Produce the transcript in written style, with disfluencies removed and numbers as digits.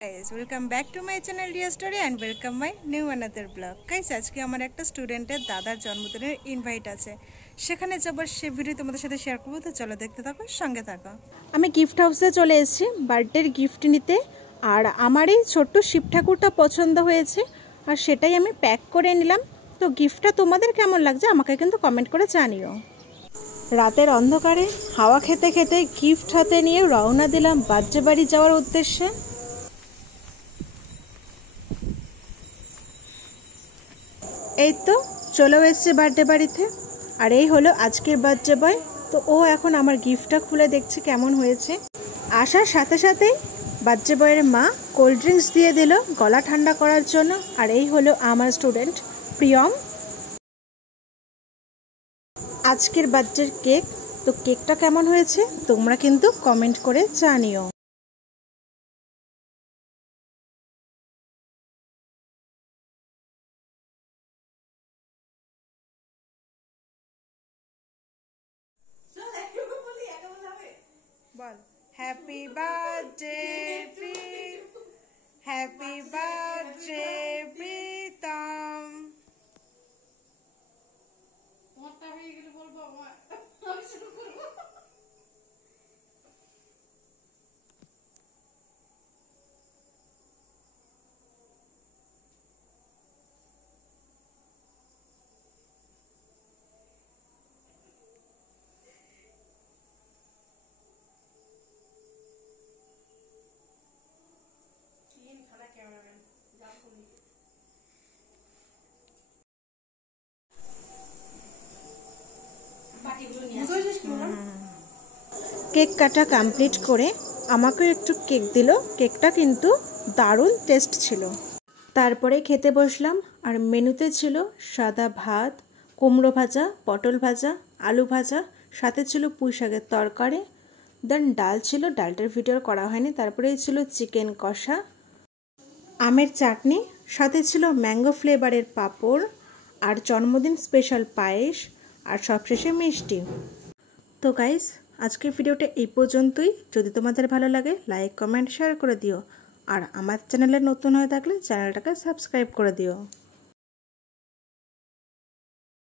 guys, welcome back to my channel Dear Story and welcome my new another vlog. Guys, আজকে আমার একটা স্টুডেন্টের দাদার জন্মদিনের ইনভাইট আছে, সেখানে যাবার সে ভিডিও তোমাদের সাথে শেয়ার করব। তো চলো দেখতে থাকো, সঙ্গে থাকো। আমি গিফট হাউসে চলে এসেছি বার্থডের গিফট নিতে, আর আমার এই ছোট্ট শিব ঠাকুরটা পছন্দ হয়েছে আর সেটাই আমি প্যাক করে নিলাম। তো গিফটটা তোমাদের কেমন লাগছে আমাকে কিন্তু কমেন্ট করে জানিও। রাতের অন্ধকারে হাওয়া খেতে খেতে গিফট হাতে নিয়ে রওনা দিলাম বার্থডে বাড়ি যাওয়ার উদ্দেশ্যে। এই তো চলেও এসছে বার্থডে বাড়িতে, আর এই হলো আজকের বার্থডে বয়। তো ও এখন আমার গিফটটা খুলে দেখছে কেমন হয়েছে। আসার সাথে সাথেই বার্থডে বয়ের মা কোল্ড ড্রিঙ্কস দিয়ে দিল গলা ঠান্ডা করার জন্য। আর এই হলো আমার স্টুডেন্ট প্রিয়ম, আজকের বার্থডের কেক। তো কেকটা কেমন হয়েছে তোমরা কিন্তু কমেন্ট করে জানিও। বল happy birthday happy birthday Pritam. তোমারটা হয়ে গেলে বলবো আমি শুরু করবো। কেক কাটা কমপ্লিট করে আমাকে একটু কেক দিল। কেকটা কিন্তু দারুণ টেস্ট ছিল। তারপরে খেতে বসলাম, আর মেনুতে ছিল সাদা ভাত, কুমড়ো ভাজা, পটল ভাজা, আলু ভাজা, সাথে ছিল পুঁই শাকের তরকারি, দেন ডাল ছিল, ডালটার ভিডিও করা হয়নি। তারপরে ছিল চিকেন কষা, আমের চাটনি, সাথে ছিল ম্যাঙ্গো ফ্লেভারের পাঁপড়, আর জন্মদিন স্পেশাল পায়েস, আর সবশেষে মিষ্টি। তো গাইস, আজকের ভিডিওটা এই পর্যন্তই। যদি তোমাদের ভালো লাগে লাইক কমেন্ট শেয়ার করে দিও, আর আমার চ্যানেলে নতুন হয়ে থাকলে চ্যানেলটাকে সাবস্ক্রাইব করে দিও।